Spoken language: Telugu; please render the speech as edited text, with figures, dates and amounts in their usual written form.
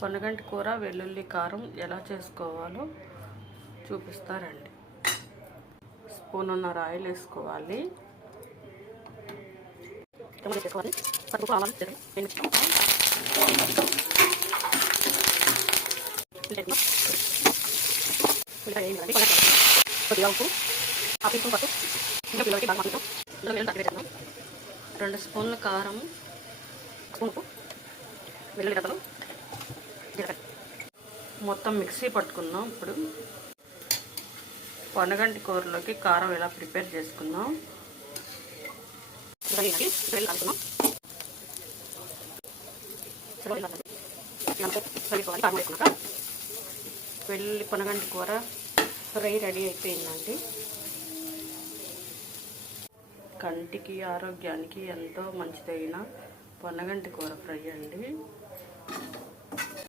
పొన్నగంటి కూర వెల్లుల్లి కారం ఎలా చేసుకోవాలో చూపిస్తారండి. స్పూన్నర ఆయిల్ వేసుకోవాలి. కొద్దిగా ఉప్పు, 1/2 స్పూన్ పసుపు, ఇంకా పిల్లలకి బాగా మాకు 2 స్పూన్ల కారం, స్పూన్ ఉప్పు, వెల్లుల్లి రెబ్బలు, జీలకర్ర మొత్తం మిక్సీ పట్టుకుందాం. ఇప్పుడు పొన్నగంటి కూరలోకి కారం ఎలా ప్రిపేర్ చేసుకుందాం. వెల్లుల్లి పొన్నగంటి కూర ఫ్రై రెడీ అయిపోయిందండి. కంటికి ఆరోగ్యానికి ఎంతో మంచిదైన పొన్నగంటి కూర ఫ్రై అండి.